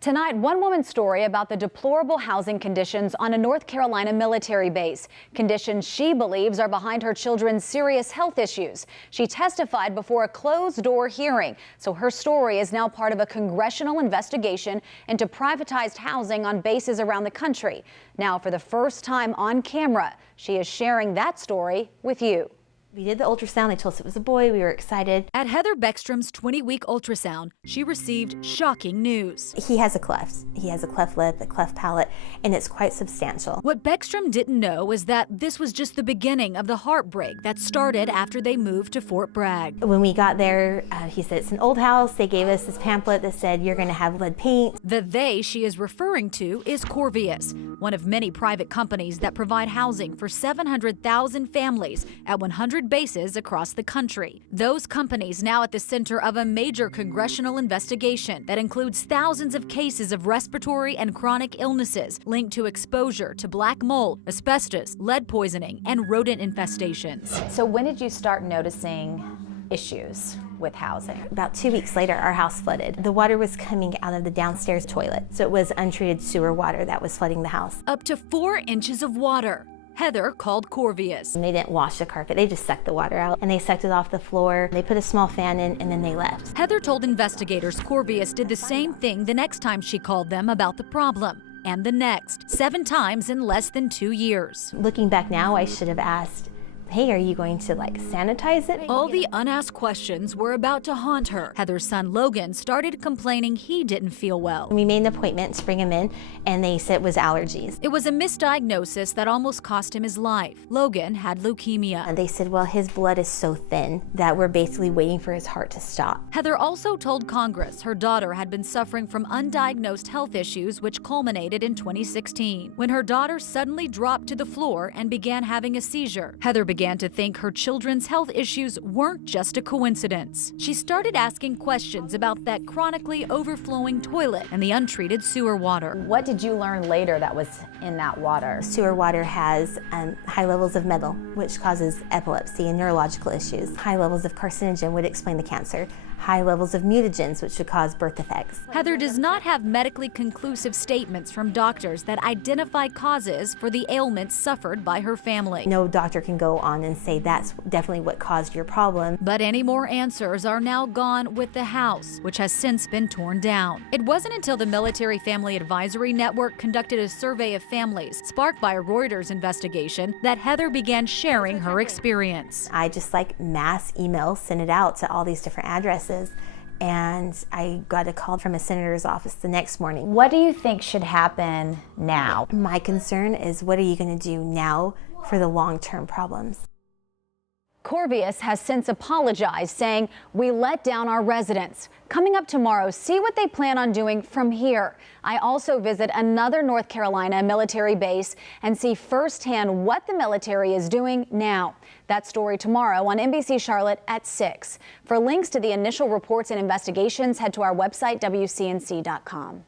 Tonight, one woman's story about the deplorable housing conditions on a North Carolina military base. Conditions she believes are behind her children's serious health issues. She testified before a closed-door hearing, so her story is now part of a congressional investigation into privatized housing on bases around the country. Now, for the first time on camera, she is sharing that story with you. We did the ultrasound. They told us it was a boy. We were excited. At Heather Beckstrom's 20-week ultrasound, she received shocking news. He has a cleft. He has a cleft lip, a cleft palate, and it's quite substantial. What Beckstrom didn't know is that this was just the beginning of the heartbreak that started after they moved to Fort Bragg. When we got there, he said it's an old house. They gave us this pamphlet that said you're going to have lead paint. The they she is referring to is Corvius, one of many private companies that provide housing for 700,000 families at 100 bases across the country. Those companies now at the center of a major congressional investigation that includes thousands of cases of respiratory and chronic illnesses linked to exposure to black mold, asbestos, lead poisoning, and rodent infestations. So when did you start noticing issues with housing? About 2 weeks later, our house flooded. The water was coming out of the downstairs toilet, so it was untreated sewer water that was flooding the house. Up to 4 inches of water. Heather called Corvius. And they didn't wash the carpet, they just sucked the water out, and they sucked it off the floor. They put a small fan in, and then they left. Heather told investigators Corvius did the same thing the next time she called them about the problem, and the next, 7 times in less than 2 years. Looking back now, I should have asked, hey, are you going to sanitize it? All the unasked questions were about to haunt her. Heather's son Logan started complaining he didn't feel well. We made an appointment to bring him in, and they said it was allergies. It was a misdiagnosis that almost cost him his life. Logan had leukemia. And they said, well, his blood is so thin that we're basically waiting for his heart to stop. Heather also told Congress her daughter had been suffering from undiagnosed health issues which culminated in 2016, when her daughter suddenly dropped to the floor and began having a seizure. Heather began to think her children's health issues weren't just a coincidence. She started asking questions about that chronically overflowing toilet and the untreated sewer water. What did you learn later that was in that water? Sewer water has high levels of metal, which causes epilepsy and neurological issues. High levels of carcinogen would explain the cancer. High levels of mutagens, which would cause birth defects. Heather does not have medically conclusive statements from doctors that identify causes for the ailments suffered by her family. No doctor can go on and say that's definitely what caused your problem. But any more answers are now gone with the house, which has since been torn down. It wasn't until the Military Family Advisory Network conducted a survey of families, sparked by a Reuters investigation, that Heather began sharing her experience. I just mass email, sent it out to all these different addresses. And I got a call from a senator's office the next morning. What do you think should happen now? My concern is, what are you going to do now for the long-term problems? Corvius has since apologized, saying, "We let down our residents." Coming up tomorrow, see what they plan on doing from here. I also visit another North Carolina military base and see firsthand what the military is doing now. That story tomorrow on NBC Charlotte at 6. For links to the initial reports and investigations, head to our website, WCNC.com.